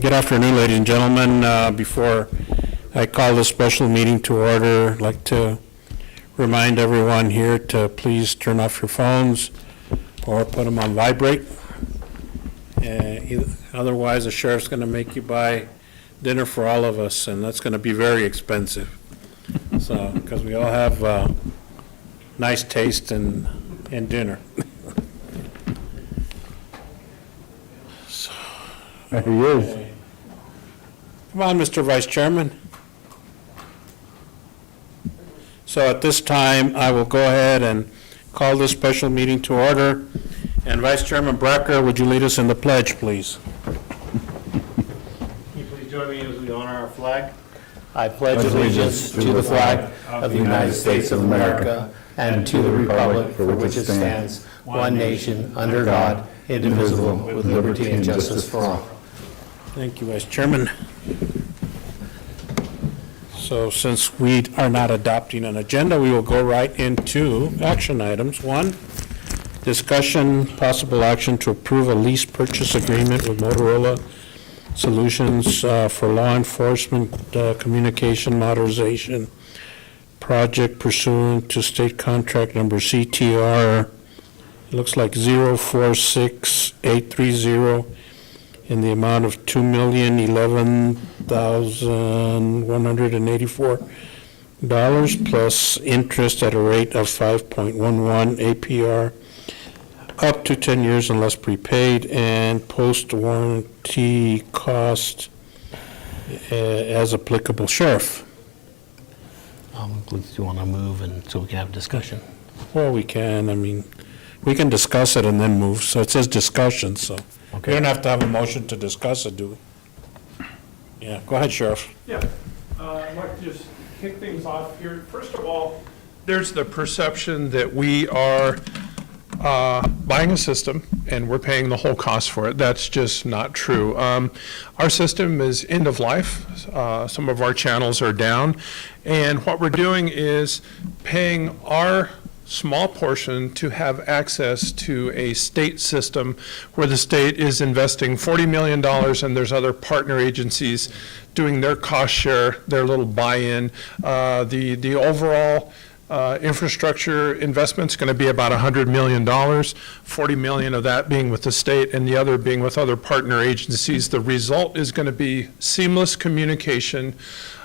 Good afternoon, ladies and gentlemen. Before I call this special meeting to order, I'd like to remind everyone here to please turn off your phones or put them on vibrate. Otherwise, the sheriff's going to make you buy dinner for all of us, and that's going to be very expensive. So, because we all have nice taste in dinner. There he is. Come on, Mr. Vice Chairman. So at this time, I will go ahead and call this special meeting to order. And Vice Chairman Brecker, would you lead us in the pledge, please? Can you please join me as we honor our flag? I pledge allegiance to the flag of the United States of America and to the republic for which it stands, one nation, under God, indivisible, with liberty and justice for all. Thank you, Vice Chairman. So since we are not adopting an agenda, we will go right into action items. One, discussion, possible action to approve a lease purchase agreement with Motorola Solutions for law enforcement communication modernization project pursuant to state contract number CTR, it looks like 046830, in the amount of $2,011,184 plus interest at a rate of 5.11 APR up to 10 years unless prepaid, and post-warranty cost as applicable. Sheriff? Do you want to move and so we can have a discussion? Well, we can. I mean, we can discuss it and then move. So it says discussion, so. Okay. We don't have to have a motion to discuss it, do we? Yeah, go ahead, Sheriff. Yeah, I'd like to just kick things off here. First of all, there's the perception that we are buying a system and we're paying the whole cost for it. That's just not true. Our system is end of life. Some of our channels are down. And what we're doing is paying our small portion to have access to a state system where the state is investing $40 million and there's other partner agencies doing their cost share, their little buy-in. The overall infrastructure investment's going to be about $100 million, $40 million of that being with the state and the other being with other partner agencies. The result is going to be seamless communication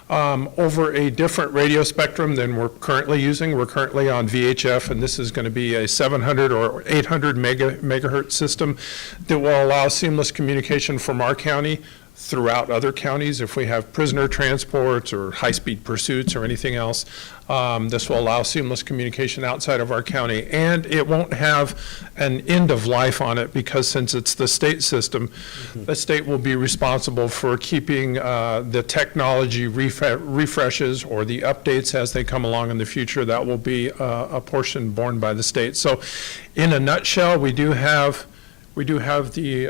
over a different radio spectrum than we're currently using. We're currently on VHF, and this is going to be a 700 or 800 megahertz system that will allow seamless communication from our county throughout other counties. If we have prisoner transports or high-speed pursuits or anything else, this will allow seamless communication outside of our county. And it won't have an end of life on it because since it's the state system, the state will be responsible for keeping the technology refreshes or the updates as they come along in the future. That will be a portion borne by the state. So in a nutshell, we do have the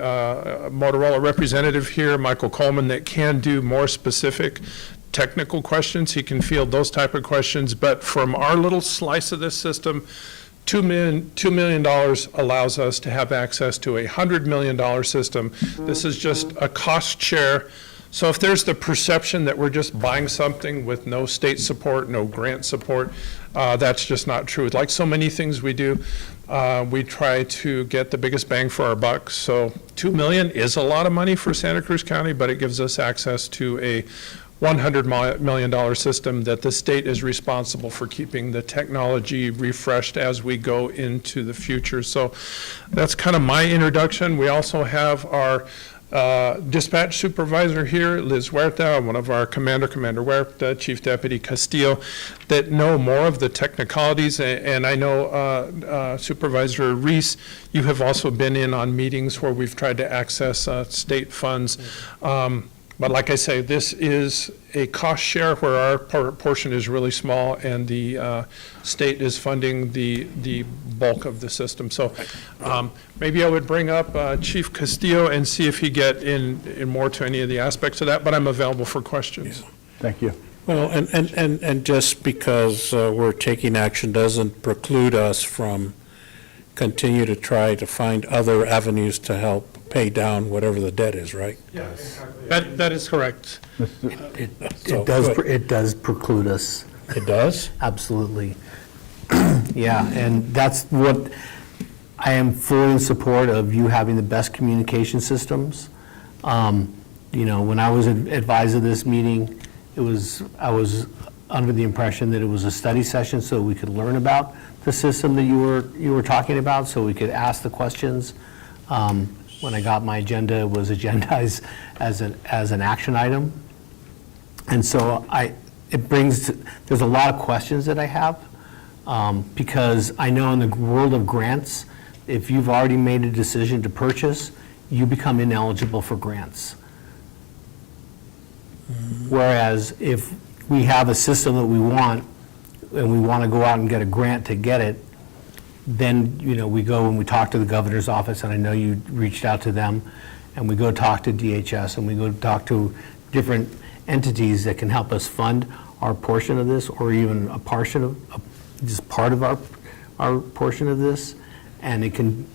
Motorola representative here, Michael Coleman, that can do more specific technical questions. He can field those type of questions. But from our little slice of this system, $2 million allows us to have access to a $100 million system. This is just a cost share. So if there's the perception that we're just buying something with no state support, no grant support, that's just not true. Like so many things we do, we try to get the biggest bang for our buck. So $2 million is a lot of money for Santa Cruz County, but it gives us access to a $100 million system that the state is responsible for keeping the technology refreshed as we go into the future. So that's kind of my introduction. We also have our dispatch supervisor here, Liz Huerta, one of our Commander Huerta, Chief Deputy Castillo, that know more of the technicalities. And I know Supervisor Reese, you have also been in on meetings where we've tried to access state funds. But like I say, this is a cost share where our portion is really small and the state is funding the bulk of the system. So maybe I would bring up Chief Castillo and see if he get in more to any of the aspects of that, but I'm available for questions. Yeah. Thank you. Well, and just because we're taking action doesn't preclude us from continue to try to find other avenues to help pay down whatever the debt is, right? Yeah, exactly. That is correct. So, It does preclude us, It does? absolutely. Yeah, and that's what, I am fully in support of you having the best communication systems. When I was advised of this meeting, I was under the impression that it was a study session so we could learn about the system that you were talking about, so we could ask the questions. When I got my agenda, it was agendized as an action item. And so there's a lot of questions that I have, because I know in the world of grants, if you've already made a decision to purchase, you become ineligible for grants. Whereas if we have a system that we want, and we want to go out and get a grant to get it, then, we go and we talk to the governor's office, and I know you reached out to them, and we go talk to DHS, and we go talk to different entities that can help us fund our portion of this, or even just part of our portion of this, and it could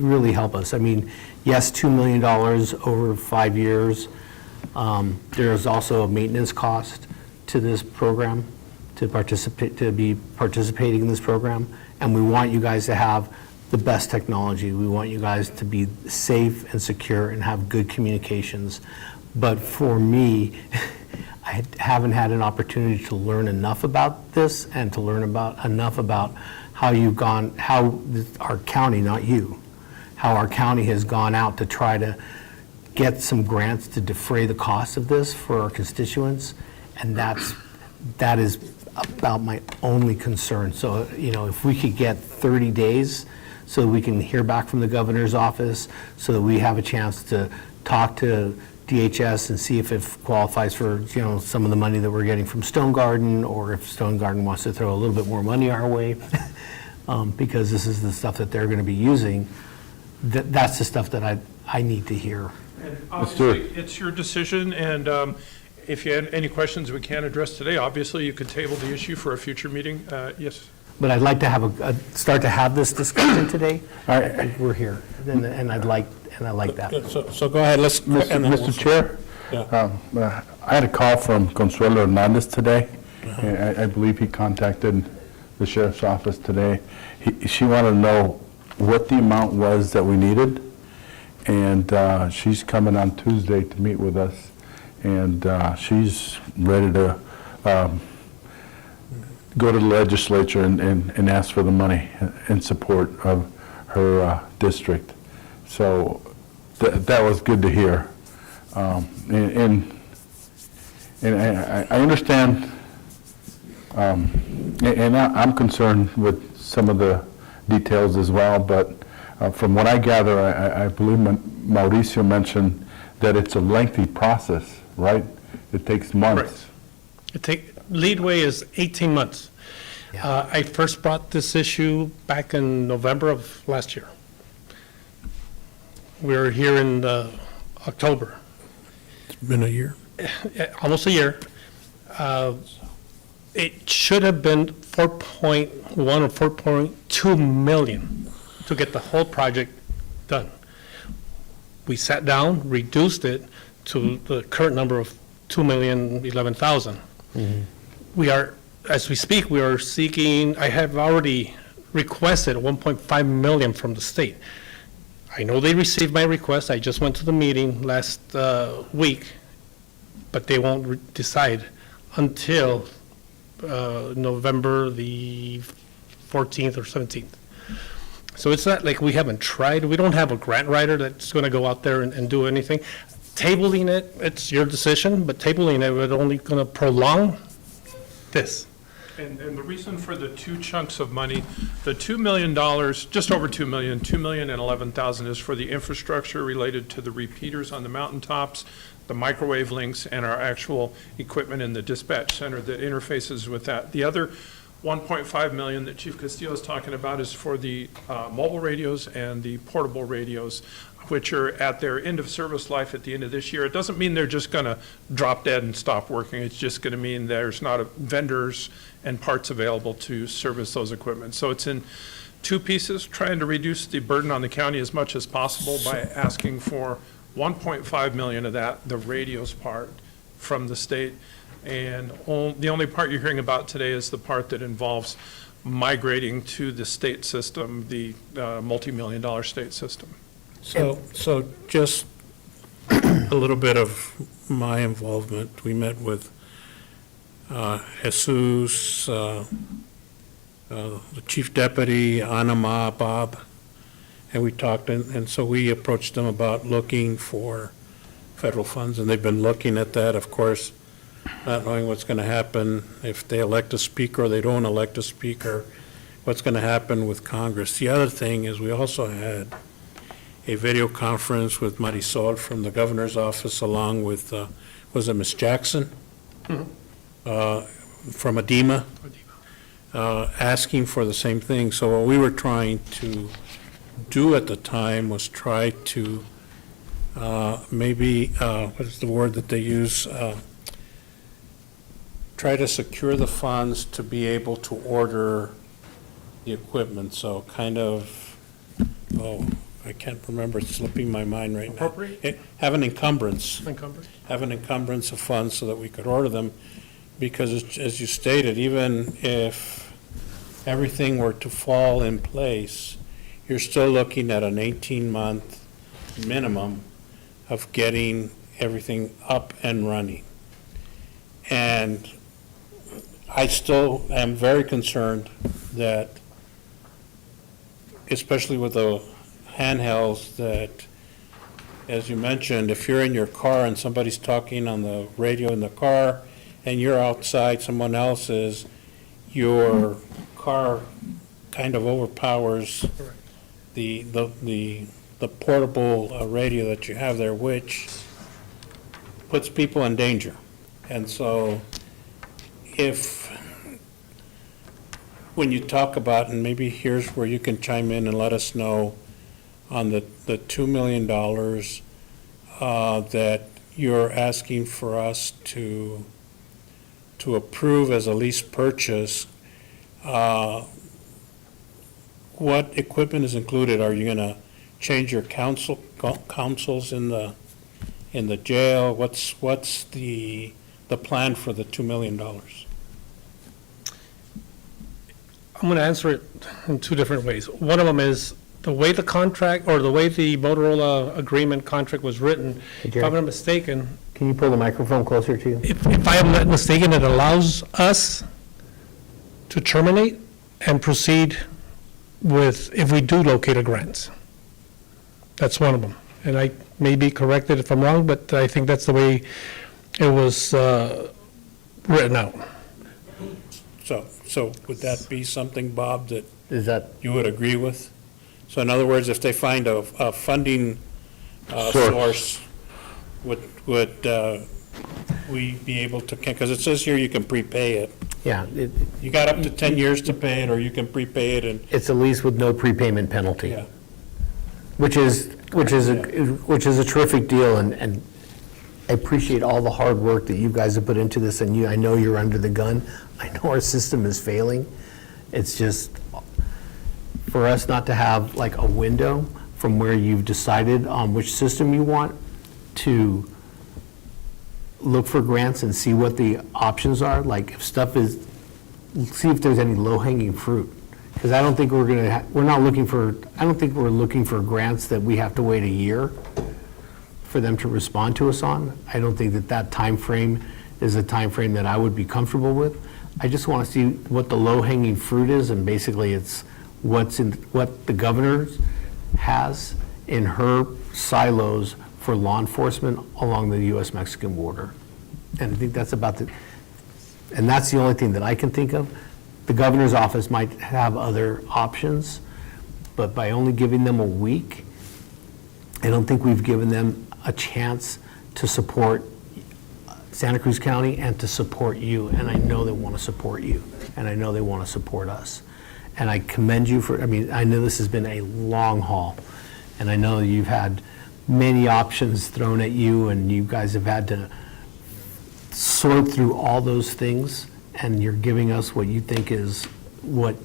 really help us. I mean, yes, $2 million over 5 years. There's also a maintenance cost to this program, to be participating in this program, and we want you guys to have the best technology. We want you guys to be safe and secure and have good communications. But for me, I haven't had an opportunity to learn enough about this and to learn enough about how our county, not you, how our county has gone out to try to get some grants to defray the cost of this for our constituents, and that is about my only concern. So, if we could get 30 days so we can hear back from the governor's office, so that we have a chance to talk to DHS and see if it qualifies for, some of the money that we're getting from Stone Garden, or if Stone Garden wants to throw a little bit more money our way, because this is the stuff that they're going to be using. That's the stuff that I need to hear. And obviously, it's your decision, and if you had any questions we can't address today, obviously, you could table the issue for a future meeting. Yes? But I'd like to have start to have this discussion today. All right. We're here, and I like that. So go ahead, let's. and then Mr. Chair, Yeah. I had a call from Consuelo Hernandez today. And I believe he contacted the sheriff's office today. She wanted to know what the amount was that we needed, and she's coming on Tuesday to meet with us, and she's ready to go to the legislature and ask for the money in support of her district. So that was good to hear. And I understand, and I'm concerned with some of the details as well, but from what I gather, I believe Mauricio mentioned that it's a lengthy process, right? It takes months. Leadway is 18 months. I first brought this issue back in November of last year. We were here in October, It's been a year. almost a year. It should have been 4.1 or 4.2 million to get the whole project done. We sat down, reduced it to the current number of 2,011,000. We are, as we speak, we are seeking, I have already requested 1.5 million from the state. I know they received my request. I just went to the meeting last week, but they won't decide until November the 14th or 17th. So it's not like we haven't tried. We don't have a grant writer that's going to go out there and do anything. Tabling it, it's your decision, but tabling it would only going to prolong this. And the reason for the two chunks of money, the $2 million, just over 2 million, 2,011,000 is for the infrastructure related to the repeaters on the mountaintops, the microwave links, and our actual equipment in the dispatch center that interfaces with that. The other 1.5 million that Chief Castillo is talking about is for the mobile radios and the portable radios, which are at their end of service life at the end of this year. It doesn't mean they're just going to drop dead and stop working. It's just going to mean there's not vendors and parts available to service those equipment. So it's in two pieces, trying to reduce the burden on the county as much as possible by asking for 1.5 million of that, the radios part, from the state. And the only part you're hearing about today is the part that involves migrating to the state system, the multi-million-dollar state system. So just a little bit of my involvement. We met with Jesus, the chief deputy, Anama, Bob, and we talked, and so we approached them about looking for federal funds, and they've been looking at that, of course, not knowing what's going to happen if they elect a speaker or they don't elect a speaker, what's going to happen with Congress. The other thing is we also had a video conference with Marisol from the governor's office, along with, was it Ms. Jackson? From ADEMA, asking for the same thing. So what we were trying to do at the time was try to maybe, what is the word that they use? Try to secure the funds to be able to order the equipment. So kind of, I can't remember, it's slipping my mind right now. Appropriate? Have an encumbrance. Encumbered? Have an encumbrance of funds so that we could order them, because as you stated, even if everything were to fall in place, you're still looking at an 18-month minimum of getting everything up and running. And I still am very concerned that, especially with the handhelds, that, as you mentioned, if you're in your car and somebody's talking on the radio in the car and you're outside, someone else is, your car kind of overpowers the portable radio that you have there, which puts people in danger. And so when you talk about, and maybe here's where you can chime in and let us know on the $2 million that you're asking for us to approve as a lease purchase, what equipment is included? Are you going to change your councils in the jail? What's the plan for the $2 million? I'm going to answer it in two different ways. One of them is the way the contract, or the way the Motorola agreement contract was written, Hey, if Jerry. I'm not mistaken, Can you pull the microphone closer to you? if I am not mistaken, it allows us to terminate and proceed with, if we do locate a grant. That's one of them. And I may be corrected if I'm wrong, but I think that's the way it was written out. So would that be something, Bob, that Is that, you would agree with? So in other words, if they find a funding source, would we be able to, because it says here you can prepay it. yeah, You got up to 10 years to pay it, or you can prepay it, and, it's a lease with no prepayment penalty. yeah. Which is a terrific deal, and I appreciate all the hard work that you guys have put into this, and I know you're under the gun. I know our system is failing. It's just, for us not to have like a window from where you've decided on which system you want to look for grants and see what the options are, like if stuff is, see if there's any low-hanging fruit. Because I don't think we're gonna, we're not looking for, I don't think we're looking for grants that we have to wait a year for them to respond to us on. I don't think that time frame is a time frame that I would be comfortable with. I just want to see what the low-hanging fruit is, and basically it's what the governor has in her silos for law enforcement along the U.S.-Mexican border. And I think that's and that's the only thing that I can think of. The governor's office might have other options, but by only giving them a week, I don't think we've given them a chance to support Santa Cruz County and to support you. And I know they want to support you, and I know they want to support us. And I commend you for, I mean, I know this has been a long haul, and I know you've had many options thrown at you, and you guys have had to sort through all those things, and you're giving us what you think is what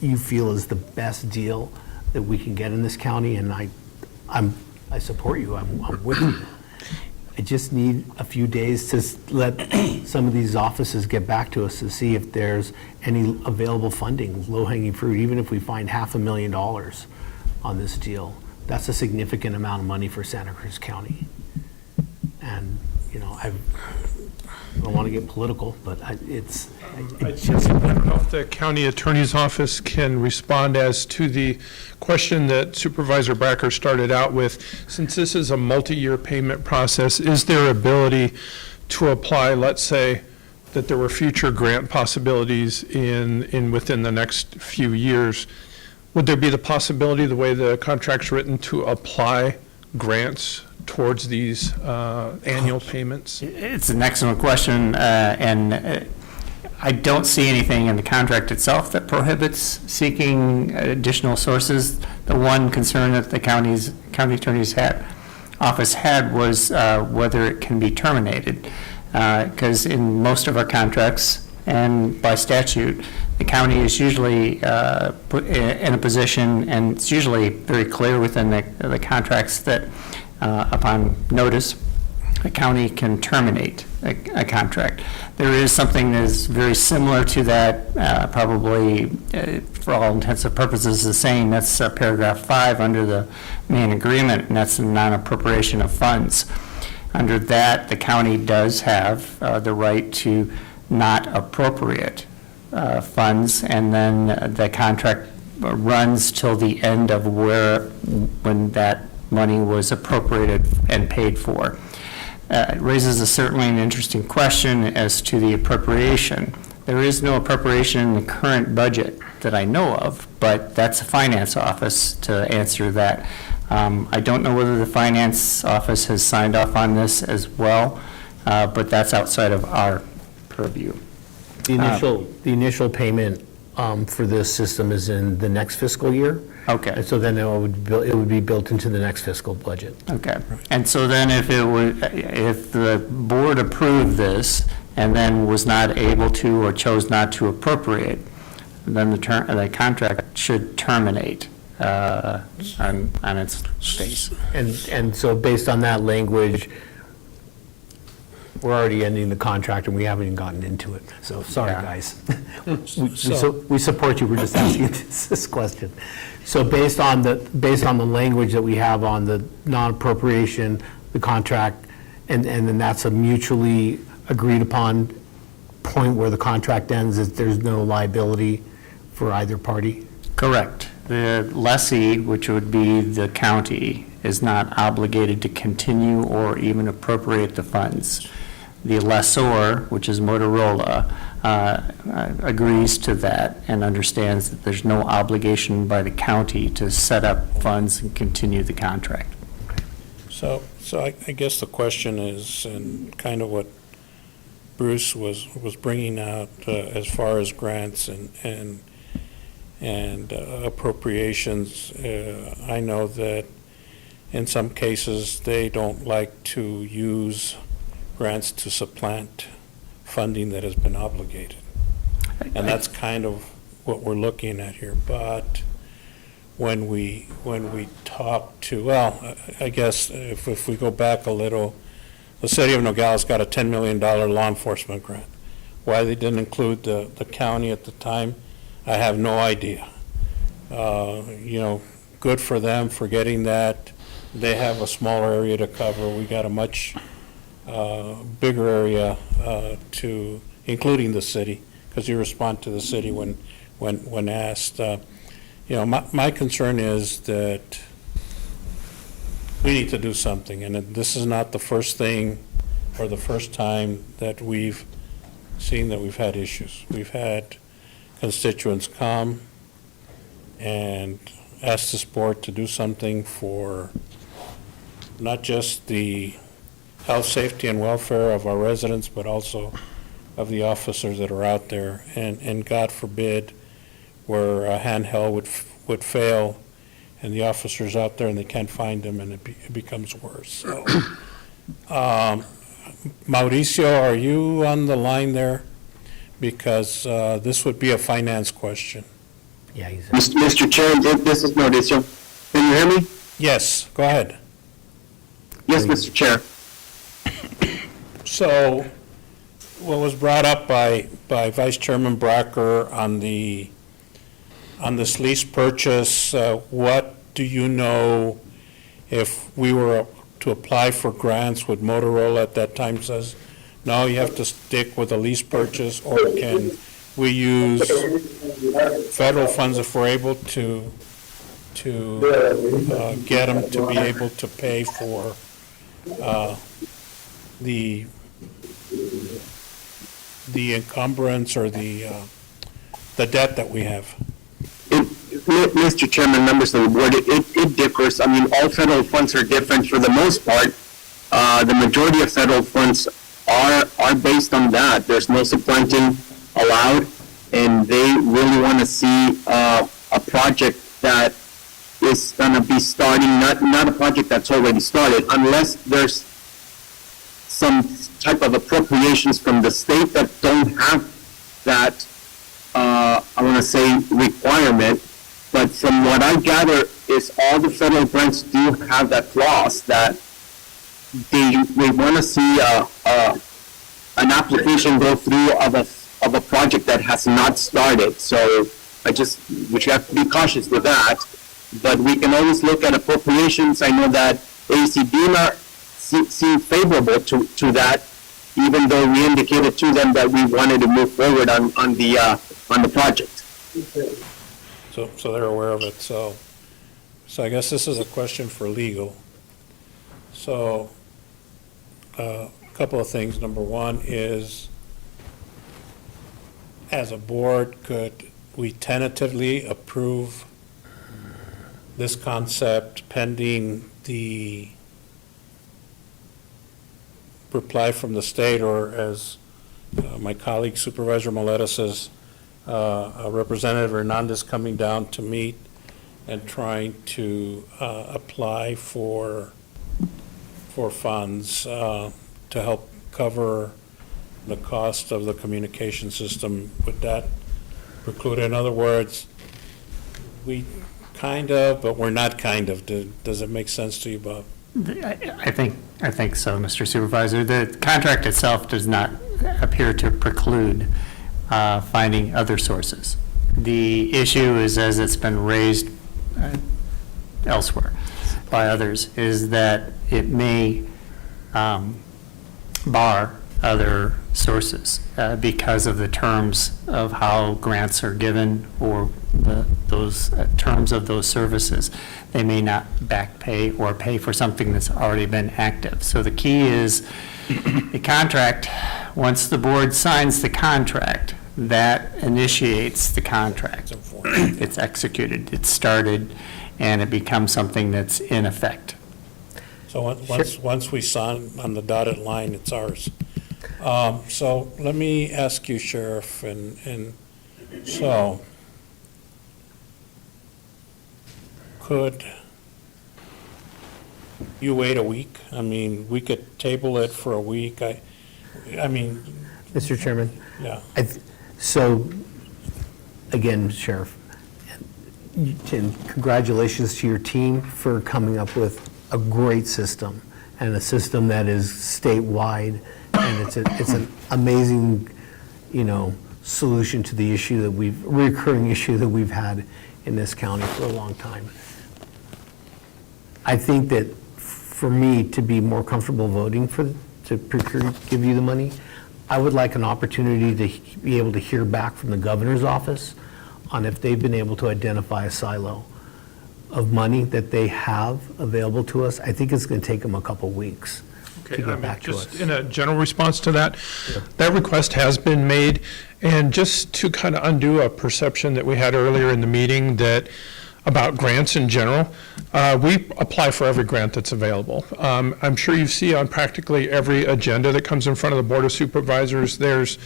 you feel is the best deal that we can get in this county, and I support you, I'm with you. I just need a few days to let some of these offices get back to us to see if there's any available funding, low-hanging fruit, even if we find $500,000 on this deal. That's a significant amount of money for Santa Cruz County. And, I don't want to get political, but it's I don't know if the county attorney's office can respond as to the question that Supervisor Backer started out with. Since this is a multi-year payment process, is there ability to apply, let's say, that there were future grant possibilities within the next few years? Would there be the possibility, the way the contract's written, to apply grants towards these annual payments? It's an excellent question, and I don't see anything in the contract itself that prohibits seeking additional sources. The one concern that the county attorney's office had was whether it can be terminated, because in most of our contracts and by statute, the county is usually put in a position, and it's usually very clear within the contracts that upon notice, a county can terminate a contract. There is something that is very similar to that, probably for all intents and purposes the same. That's paragraph 5 under the main agreement, and that's a non-appropriation of funds. Under that, the county does have the right to not appropriate funds, and then the contract runs till the end of when that money was appropriated and paid for. It raises certainly an interesting question as to the appropriation. There is no appropriation in the current budget that I know of, but that's a finance office to answer that. I don't know whether the finance office has signed off on this as well, but that's outside of our purview. the initial payment for this system is in the next fiscal year. Okay. And so then it would be built into the next fiscal budget. Okay. And so then if the board approved this and then was not able to or chose not to appropriate, then the contract should terminate on its face. And so based on that language, we're already ending the contract and we haven't even gotten into it. So sorry, Yeah. guys. We support you. We're just asking this question. So based on the language that we have on the non-appropriation, the contract, and then that's a mutually agreed upon point where the contract ends, is there's no liability for either party? Correct. The lessee, which would be the county, is not obligated to continue or even appropriate the funds. The lessor, which is Motorola, agrees to that and understands that there's no obligation by the county to set up funds and continue the contract. So I guess the question is, and kind of what Bruce was bringing out as far as grants and appropriations, I know that in some cases, they don't like to use grants to supplant funding that has been obligated. And that's kind of what we're looking at here. But when we talk to, well, I guess if we go back a little, the city of Nogales got a $10 million law enforcement grant. Why they didn't include the county at the time, I have no idea. Good for them for getting that. They have a smaller area to cover. We got a much bigger area to, including the city, because you respond to the city when asked. My concern is that we need to do something, and this is not the first thing or the first time that we've seen that we've had issues. We've had constituents come and ask this board to do something for not just the health, safety, and welfare of our residents, but also of the officers that are out there. And God forbid, where a handheld would fail, and the officers out there and they can't find them, and it becomes worse. So, Mauricio, are you on the line there? Because this would be a finance question. Yeah, he's. Mr. Chair, this is Mauricio. Can you hear me? Yes, go ahead. Yes, Mr. Chair. So, what was brought up by Vice Chairman Bracker on this lease purchase, what do you know if we were to apply for grants, would Motorola at that time says, no, you have to stick with a lease purchase, or can we use federal funds if we're able to get them to be able to pay for the encumbrance or the debt that we have? Mr. Chairman, members of the board, it differs. I mean, all federal funds are different for the most part. The majority of federal funds are based on that. There's no supplanting allowed, and they really want to see a project that is going to be starting, not a project that's already started, unless there's some type of appropriations from the state that don't have that, I want to say, requirement. But from what I gather is all the federal grants do have that clause that they want to see an application go through of a project that has not started. So which you have to be cautious with that. But we can always look at appropriations. I know that ACDMA seemed favorable to that, even though we indicated to them that we wanted to move forward on the project. So they're aware of it, so I guess this is a question for legal. So, a couple of things. Number one is, as a board, could we tentatively approve this concept pending the reply from the state, or as my colleague Supervisor Maleta says, Representative Hernandez coming down to meet and trying to apply for funds to help cover the cost of the communication system? Would that preclude? In other words, we kind of, but we're not kind of. Does it make sense to you, Bob? I think so, Mr. Supervisor. The contract itself does not appear to preclude finding other sources. The issue is, as it's been raised elsewhere by others, is that it may bar other sources because of the terms of how grants are given, or those terms of those services. They may not back pay or pay for something that's already been active. So the key is the contract. Once the board signs the contract, that initiates the contract. It's executed, it's started, and it becomes something that's in effect. So once we sign on the dotted line, it's ours. So let me ask you, Sheriff, and so could you wait a week? I mean, we could table it for a week. I mean, Mr. Chairman? yeah. So, again, Sheriff, and congratulations to your team for coming up with a great system, and a system that is statewide, and it's an amazing, solution to the issue that recurring issue that we've had in this county for a long time. I think that for me to be more comfortable voting to give you the money, I would like an opportunity to be able to hear back from the governor's office on if they've been able to identify a silo of money that they have available to us. I think it's going to take them a couple weeks to Okay, get back to us. just in a general response to that, that request has been made, and just to kind of undo a perception that we had earlier in the meeting that about grants in general, we apply for every grant that's available. I'm sure you see on practically every agenda that comes in front of the Board of Supervisors, there's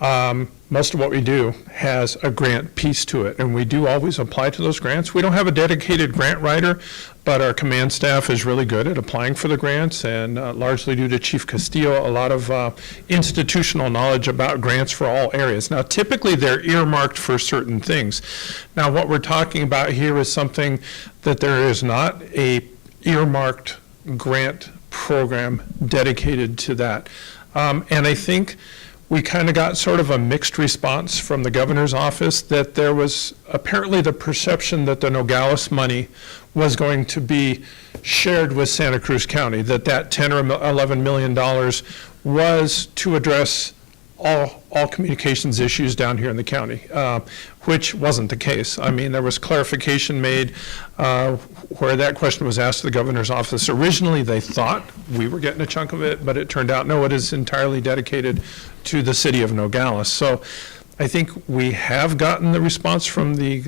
most of what we do has a grant piece to it, and we do always apply to those grants. We don't have a dedicated grant writer, but our command staff is really good at applying for the grants, and largely due to Chief Castillo, a lot of institutional knowledge about grants for all areas. Now, typically, they're earmarked for certain things. Now, what we're talking about here is something that there is not a earmarked grant program dedicated to that. And I think we kind of got sort of a mixed response from the governor's office that there was apparently the perception that the Nogales money was going to be shared with Santa Cruz County, that that $10 or $11 million was to address all communications issues down here in the county, which wasn't the case. I mean, there was clarification made where that question was asked to the governor's office. Originally, they thought we were getting a chunk of it, but it turned out, no, it is entirely dedicated to the city of Nogales. So I think we have gotten the response from the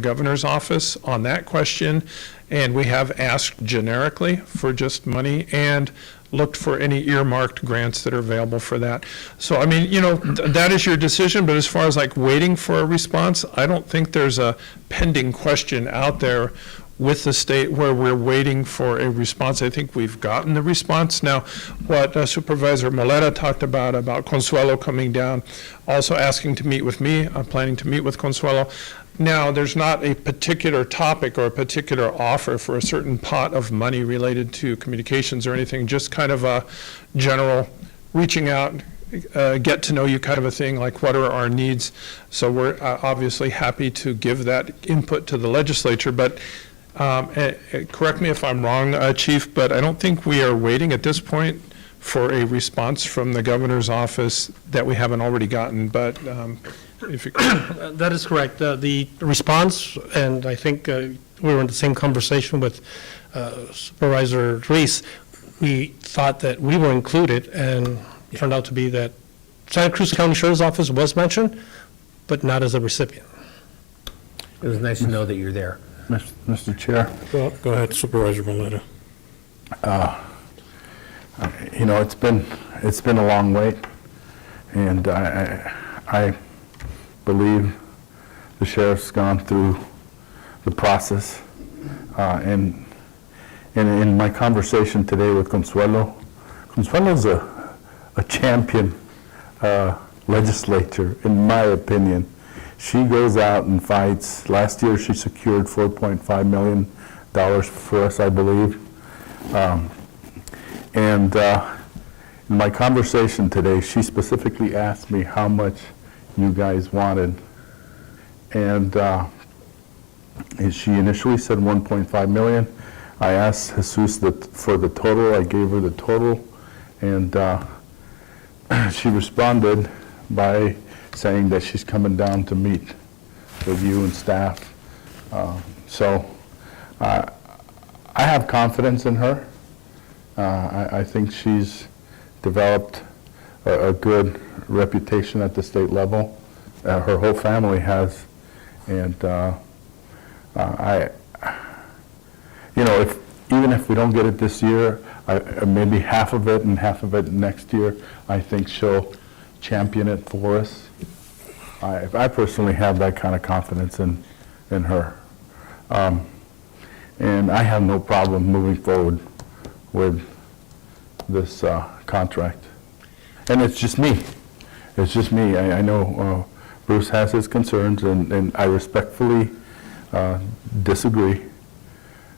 governor's office on that question, and we have asked generically for just money and looked for any earmarked grants that are available for that. So, I mean, you know, that is your decision, but as far as like waiting for a response, I don't think there's a pending question out there with the state where we're waiting for a response. I think we've gotten the response. Now, what Supervisor Molera talked about Consuelo coming down, also asking to meet with me, I'm planning to meet with Consuelo. Now, there's not a particular topic or a particular offer for a certain pot of money related to communications or anything, just kind of a general reaching out, get to know you kind of a thing, like what are our needs. So we're obviously happy to give that input to the legislature, but correct me if I'm wrong, Chief, but I don't think we are waiting at this point for a response from the governor's office that we haven't already gotten, but if you That is correct. The response, and I think we were in the same conversation with Supervisor Ruiz, we thought that we were included, and it turned out to be that Santa Cruz County Sheriff's Office was mentioned, but not as a recipient. It was nice to know that you're there. Mr. Chair, Well, go ahead, Supervisor Maleta. you know, it's been a long wait, and I believe the sheriff's gone through the process. And in my conversation today with Consuelo's a champion legislator, in my opinion. She goes out and fights. Last year, she secured $4.5 million for us, I believe. And in my conversation today, she specifically asked me how much you guys wanted. And she initially said 1.5 million. I asked Jesus for the total. I gave her the total. And she responded by saying that she's coming down to meet with you and staff. So I have confidence in her. I think she's developed a good reputation at the state level. Her whole family has. And even if we don't get it this year, maybe half of it and half of it next year, I think she'll champion it for us. I personally have that kind of confidence in her. And I have no problem moving forward with this contract. And it's just me. It's just me. I know Bruce has his concerns, and I respectfully disagree.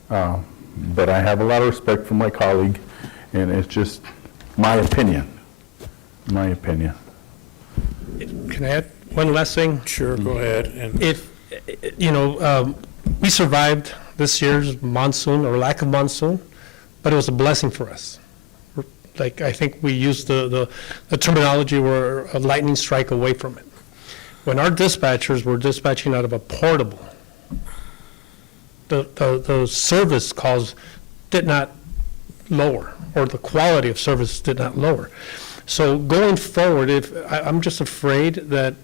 But I have a lot of respect for my colleague, and it's just my opinion. My opinion. Can I add one last thing? Sure, go ahead. And If, we survived this year's monsoon or lack of monsoon, but it was a blessing for us. Like, I think we used the terminology, we're a lightning strike away from it. When our dispatchers were dispatching out of a portable, the service calls did not lower, or the quality of service did not lower. So going forward, I'm just afraid that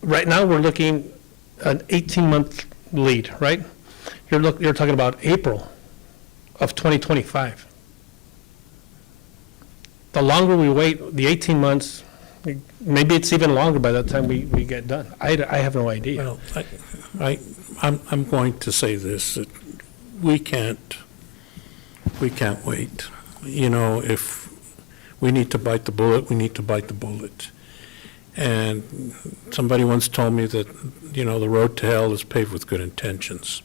right now we're looking an 18-month lead, right? You're talking about April of 2025. The longer we wait, the 18 months, Maybe it's even longer by the time we get done. I have no idea. Well, I'm going to say this, that we can't wait. You know, if we need to bite the bullet, we need to bite the bullet. And somebody once told me that, you know, the road to hell is paved with good intentions.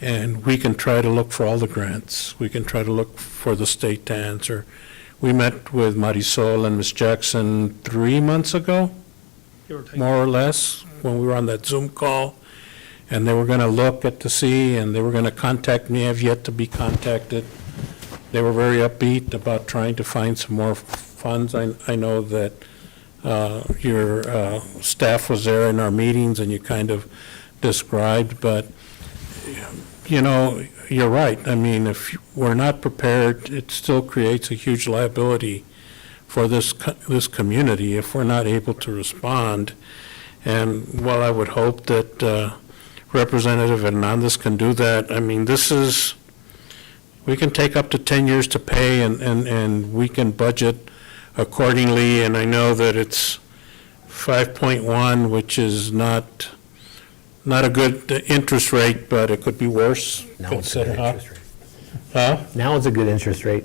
And we can try to look for all the grants. We can try to look for the state to answer. We met with Marisol and Ms. Jackson 3 months ago, more or less, when we were on that Zoom call. And they were going to look at to see, and they were going to contact me. I've yet to be contacted. They were very upbeat about trying to find some more funds. I know that your staff was there in our meetings, and you kind of described, but, you know, you're right. I mean, if we're not prepared, it still creates a huge liability for this community if we're not able to respond. And while I would hope that Representative Hernandez can do that, I mean, we can take up to 10 years to pay, and we can budget accordingly. And I know that it's 5.1, which is not a good interest rate, but it could be worse. Now it's a good interest rate. Huh? Now it's a good interest rate.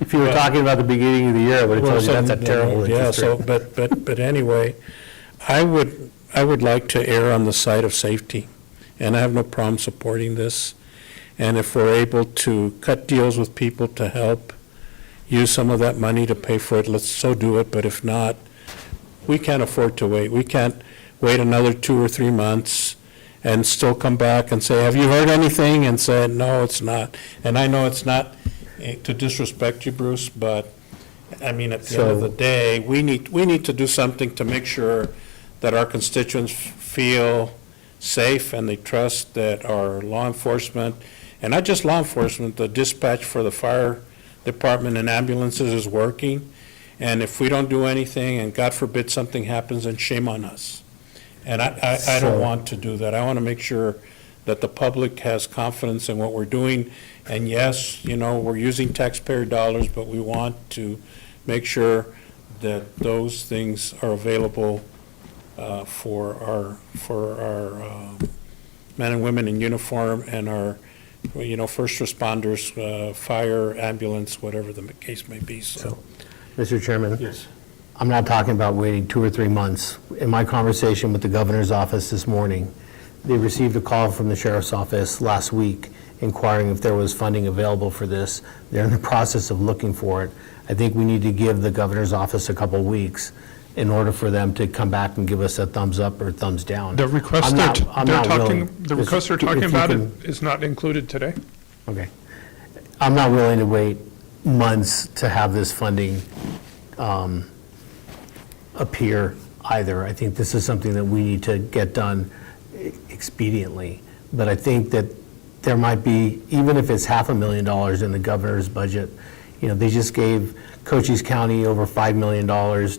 If you were talking about the beginning of the year, I would have told you that's a terrible interest rate. But anyway, I would like to err on the side of safety, and I have no problem supporting this. And if we're able to cut deals with people to help use some of that money to pay for it, let's so do it. But if not, we can't afford to wait. We can't wait another 2 or 3 months and still come back and say, have you heard anything? And say, no, it's not. And I know it's not to disrespect you, Bruce, but I mean, at the end of the day, we need to do something to make sure that our constituents feel safe and they trust that our law enforcement, and not just law enforcement, the dispatch for the fire department and ambulances is working. And if we don't do anything, and God forbid something happens, then shame on us. And I don't want to do that. I want to make sure that the public has confidence in what we're doing. And yes, you know, we're using taxpayer dollars, but we want to make sure that those things are available for our men and women in uniform and our, you know, first responders, fire, ambulance, whatever the case may be. So, Mr. Chairman? yes. I'm not talking about waiting 2 or 3 months. In my conversation with the governor's office this morning, they received a call from the sheriff's office last week inquiring if there was funding available for this. They're in the process of looking for it. I think we need to give the governor's office a couple weeks in order for them to come back and give us a thumbs up or thumbs down. The request they're talking about is not included today. Okay. I'm not willing to wait months to have this funding appear either. I think this is something that we need to get done expediently. But I think that there might be, even if it's $500,000 in the governor's budget, you know, they just gave Cochise County over $5 million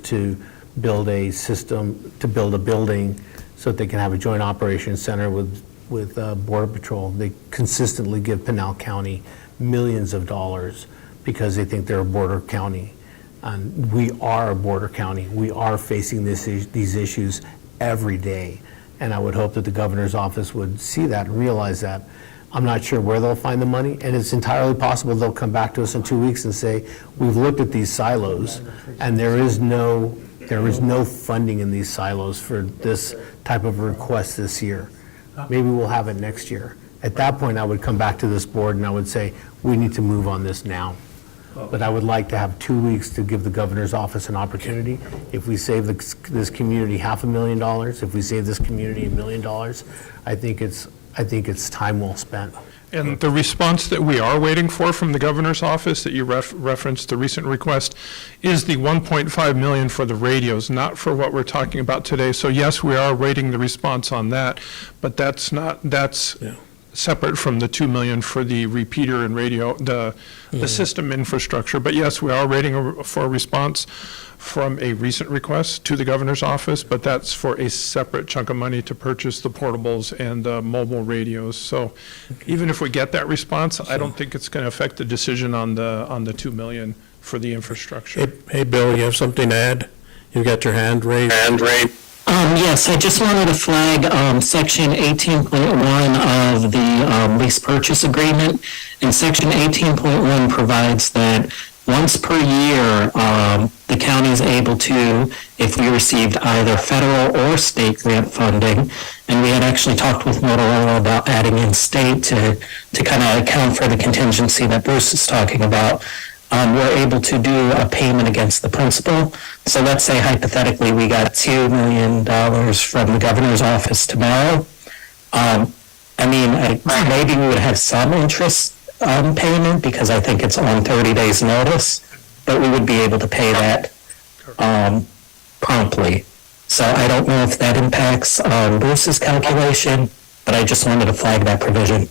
to build a system, to build a building so that they can have a joint operations center with Border Patrol. They consistently give Pinal County millions of dollars because they think they're a border county. And we are a border county. We are facing these issues every day. And I would hope that the governor's office would see that and realize that. I'm not sure where they'll find the money, and it's entirely possible they'll come back to us in 2 weeks and say, we've looked at these silos, and there is no funding in these silos for this type of request this year. Maybe we'll have it next year. At that point, I would come back to this board and I would say, we need to move on this now. But I would like to have 2 weeks to give the governor's office an opportunity. If we save this community $500,000, if we save this community $1 million, I think it's time well spent. And the response that we are waiting for from the governor's office that you referenced, the recent request, is the $1.5 million for the radios, not for what we're talking about today. So yes, we are waiting the response on that, but that's separate from the $2 million for the repeater and radio, the system infrastructure. But yes, we are waiting for a response from a recent request to the governor's office, but that's for a separate chunk of money to purchase the portables and the mobile radios. So even if we get that response, I don't think it's going to affect the decision on the $2 million for the infrastructure. Hey, Bill, you have something to add? You got your hand raised? Yes, I just wanted to flag Section 18.1 of the lease purchase agreement. And Section 18.1 provides that once per year, the county is able to, if we received either federal or state grant funding, and we had actually talked with Motorola about adding in state to kind of account for the contingency that Bruce is talking about, we're able to do a payment against the principal. So let's say hypothetically we got $2 million from the governor's office tomorrow. Maybe we would have some interest payment because I think it's on 30 days notice, but we would be able to pay that promptly. So I don't know if that impacts Bruce's calculation, but I just wanted to flag that provision.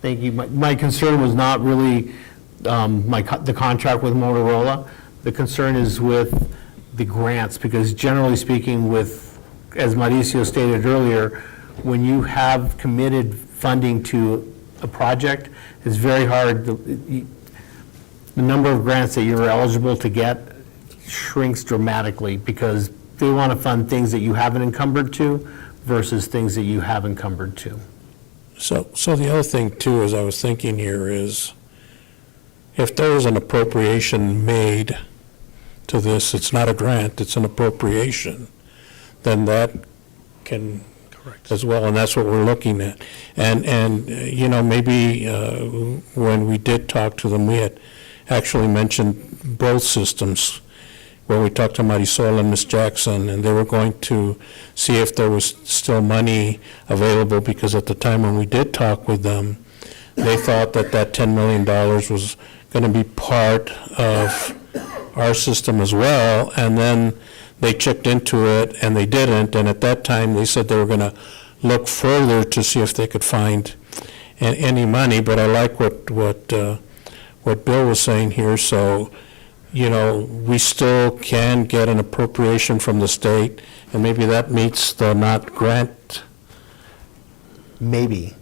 Thank you. My concern was not really the contract with Motorola. The concern is with the grants, because generally speaking with, as Mauricio stated earlier, when you have committed funding to a project, it's very hard. The number of grants that you're eligible to get shrinks dramatically because they want to fund things that you haven't encumbered to versus things that you have encumbered to. So the other thing too, as I was thinking here, is if there is an appropriation made to this, it's not a grant, it's an appropriation, then that can as well, and that's what we're looking at. And maybe when we did talk to them, we had actually mentioned both systems when we talked to Marisol and Ms. Jackson, and they were going to see if there was still money available, because at the time when we did talk with them, they thought that $10 million was going to be part of our system as well, and then they checked into it and they didn't, and at that time they said they were going to look further to see if they could find any money. But I like what Bill was saying here. So, we still can get an appropriation from the state, and maybe that meets the not grant. Maybe.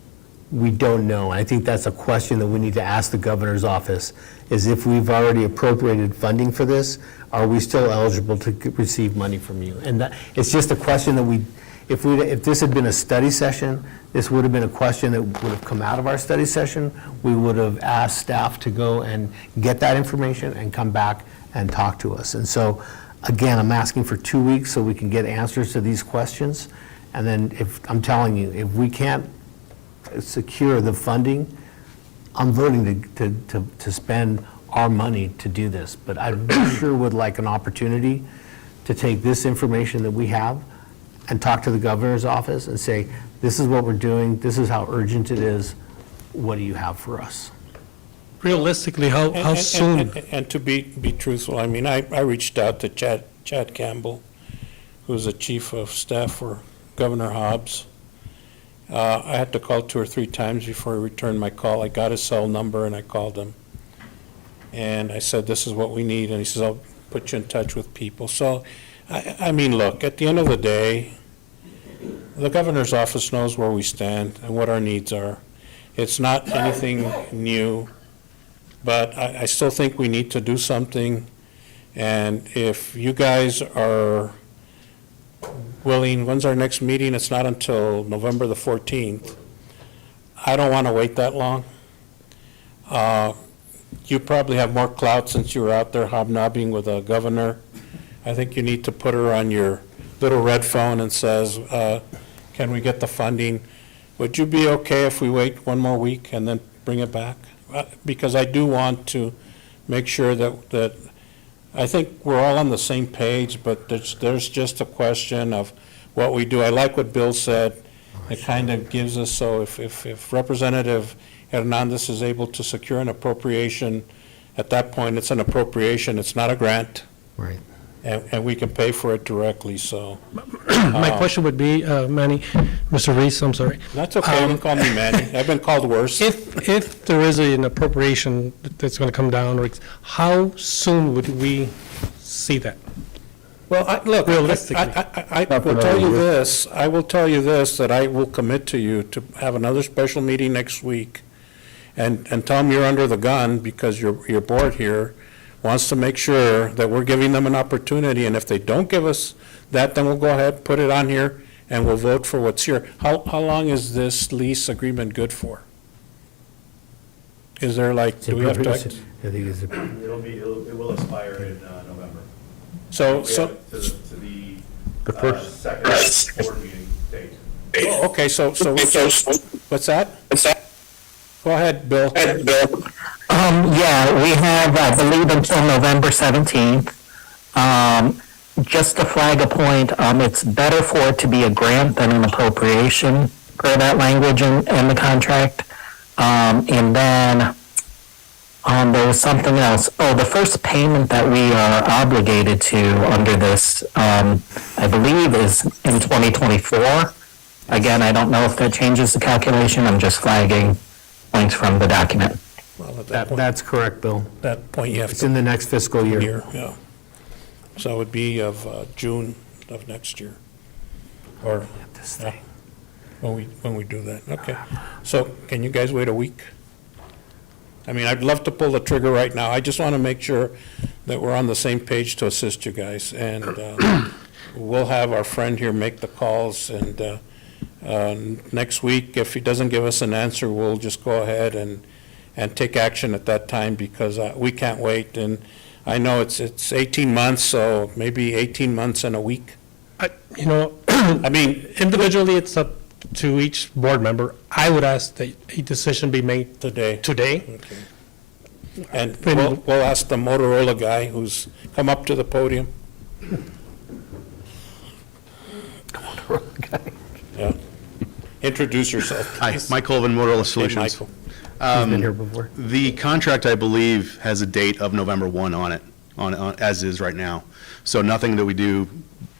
We don't know. I think that's a question that we need to ask the governor's office, is if we've already appropriated funding for this, are we still eligible to receive money from you? And it's just a question that if this had been a study session, this would have been a question that would have come out of our study session. We would have asked staff to go and get that information and come back and talk to us. And so, again, I'm asking for 2 weeks so we can get answers to these questions. And then I'm telling you, if we can't secure the funding, I'm voting to spend our money to do this. But I sure would like an opportunity to take this information that we have and talk to the governor's office and say, this is what we're doing, this is how urgent it is, what do you have for us? Realistically, how soon? And to be truthful, I reached out to Chad Campbell, who's the chief of staff for Governor Hobbs. I had to call 2 or 3 times before he returned my call. I got his cell number and I called him. And I said, this is what we need. And he says, I'll put you in touch with people. So, look, at the end of the day, the governor's office knows where we stand and what our needs are. It's not anything new, but I still think we need to do something. And if you guys are willing, when's our next meeting? It's not until November the 14th. I don't want to wait that long. You probably have more clout since you were out there hobnobbing with a governor. I think you need to put her on your little red phone and says, can we get the funding? Would you be okay if we wait 1 more week and then bring it back? Because I do want to make sure that I think we're all on the same page, but there's just a question of what we do. I like what Bill said. It kind of gives us, so if Representative Hernandez is able to secure an appropriation, at that point, it's an appropriation, it's not a grant. Right. And we can pay for it directly, so. My question would be, Manny, Mr. Reese, I'm sorry. That's okay, you can call me Manny. I've been called worse. If there is an appropriation that's going to come down, how soon would we see that? Well, look, Realistically. I will tell you this, that I will commit to you to have another special meeting next week and tell them you're under the gun because you're bored here. wants to make sure that we're giving them an opportunity, and if they don't give us that, then we'll go ahead, put it on here, and we'll vote for what's here. How long is this lease agreement good for? Is there like, do we have to? I think it's, It will expire in November. So, To The first, second board meeting date. oh, okay, so, what's that? Go ahead, Bill. Yeah, we have, I believe, until November 17th. Just to flag a point, it's better for it to be a grant than an appropriation for that language in the contract. And then, there was something else. Oh, the first payment that we are obligated to under this, I believe, is in 2024. Again, I don't know if that changes the calculation. I'm just flagging points from the document. Well, at that point, that's correct, Bill. that point you have It's to in the next fiscal year. year, yeah. So it would be of June of next year, or This thing. when we do that, okay. So can you guys wait a week? I mean, I'd love to pull the trigger right now, I just want to make sure that we're on the same page to assist you guys, and we'll have our friend here make the calls, and next week, if he doesn't give us an answer, we'll just go ahead and take action at that time, because we can't wait, and I know it's 18 months, so maybe 18 months and a week. You know, I mean, individually, it's up to each board member. I would ask that a decision be made today. today. And we'll ask the Motorola guy who's come up to the podium. Yeah. Introduce yourself, Hi, please. Mike Colvin, Motorola Hey, Solutions. Michael. He's been here before. The contract, I believe, has a date of November 1 on it, as is right now. So nothing that we do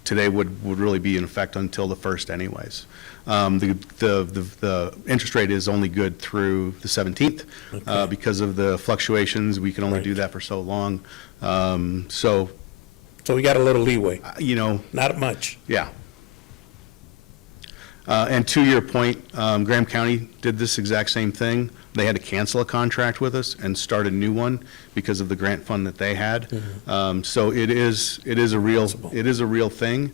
today would really be in effect until the 1st anyways. The interest rate is only good through the 17th. Because of the fluctuations, we can only do that for so long. So, So we got a little leeway, not much. yeah. And to your point, Graham County did this exact same thing. They had to cancel a contract with us and start a new one because of the grant fund that they had. So it is a real thing.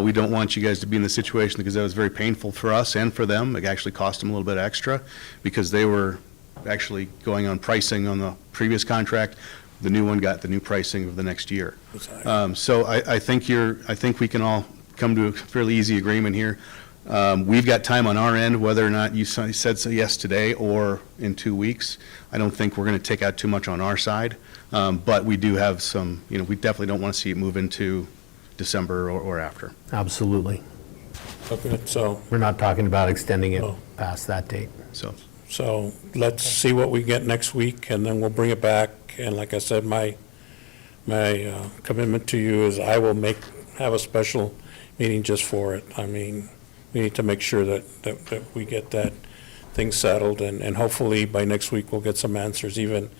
We don't want you guys to be in the situation, because that was very painful for us and for them. It actually cost them a little bit extra, because they were actually going on pricing on the previous contract. The new one got the new pricing of the next year. So I think we can all come to a fairly easy agreement here. We've got time on our end, whether or not you said so yes today or in 2 weeks. I don't think we're going to take out too much on our side, but we do have some, we definitely don't want to see it move into December or after. Absolutely. Okay, so We're not talking about extending it Oh. past that date. So let's see what we get next week, and then we'll bring it back. And like I said, my commitment to you is I will have a special meeting just for it. I mean, we need to make sure that we get that thing settled, and hopefully by next week we'll get some answers, even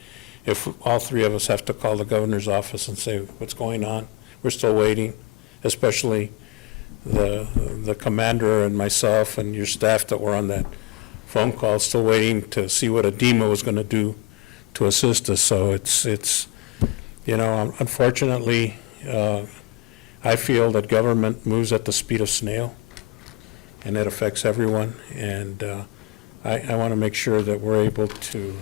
if all three of us have to call the governor's office and say, what's going on? We're still waiting, especially the commander and myself and your staff that were on that phone call, still waiting to see what ADEMA was going to do to assist us. So it's unfortunately, I feel that government moves at the speed of snail, and it affects everyone. And I want to make sure that we're able to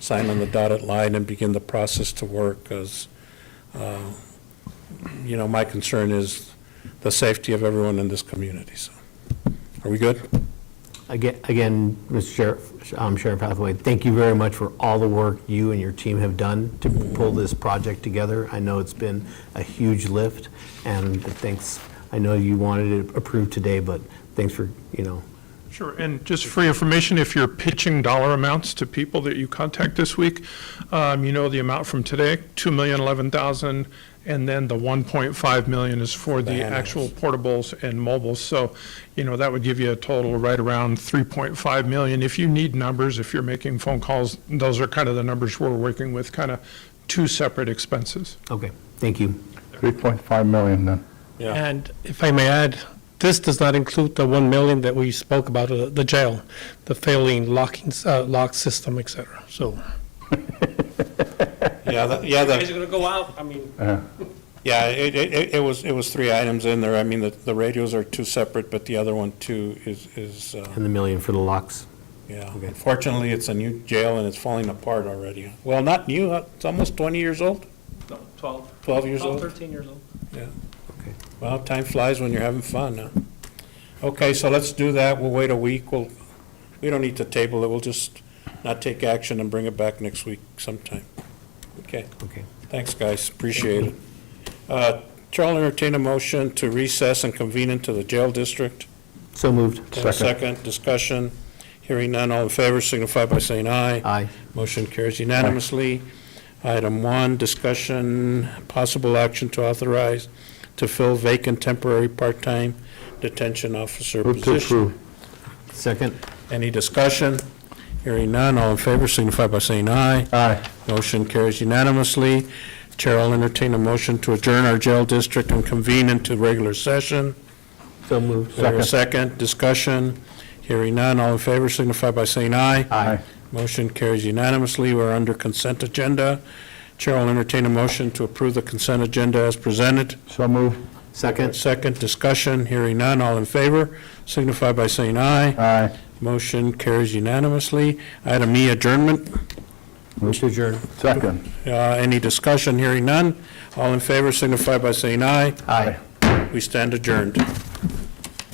sign on the dotted line and begin the process to work, because, my concern is the safety of everyone in this community. So, are we good? Again, Mr. Sheriff Hathaway, thank you very much for all the work you and your team have done to pull this project together. I know it's been a huge lift, and thanks. I know you wanted it approved today, but thanks for, Sure, and just for information, if you're pitching dollar amounts to people that you contact this week, the amount from today, $2,011,000, and then the $1.5 million is for the actual portables and mobiles. So, that would give you a total right around $3.5 million. If you need numbers, if you're making phone calls, those are kind of the numbers we're working with, kind of two separate expenses. Okay, thank you. 3.5 million then. Yeah. And if I may add, this does not include the 1 million that we spoke about, the jail, the failing lock system, et cetera. So, Yeah, Yeah, You guys are gonna go out, I mean, yeah, it was 3 items in there. I mean, the radios are 2 separate, but the other one too is, And the million for the locks. yeah. Okay. Unfortunately, it's a new jail and it's falling apart already. Well, not new, it's almost 20 years old, no, 12. 12 years old. 13 years old. Yeah. Okay. Well, time flies when you're having fun, huh? Okay, so let's do that. We'll wait a week. We don't need to table it. We'll just not take action and bring it back next week sometime. Okay, Okay. thanks, guys. Appreciate it. Chair will entertain a motion to recess and convene into the jail district. So moved. Have a second, discussion. Hearing none, all in favor signify by saying aye. Aye. Motion carries unanimously. Item 1, discussion, possible action to authorize to fill vacant temporary part-time detention officer Move to position. approve. Second. Any discussion? Hearing none, all in favor signify by saying aye. Aye. Motion carries unanimously. Chair will entertain a motion to adjourn our jail district and convene into regular session. So moved. There a second, discussion. Hearing none, all in favor signify by saying aye. Aye. Motion carries unanimously. We're under consent agenda. Chair will entertain a motion to approve the consent agenda as presented. So move. Second. Second, discussion. Hearing none, all in favor signify by saying aye. Aye. Motion carries unanimously. Item E, adjournment. Move to adjourn. Second. Any discussion? Hearing none. All in favor signify by saying aye. Aye. We stand adjourned.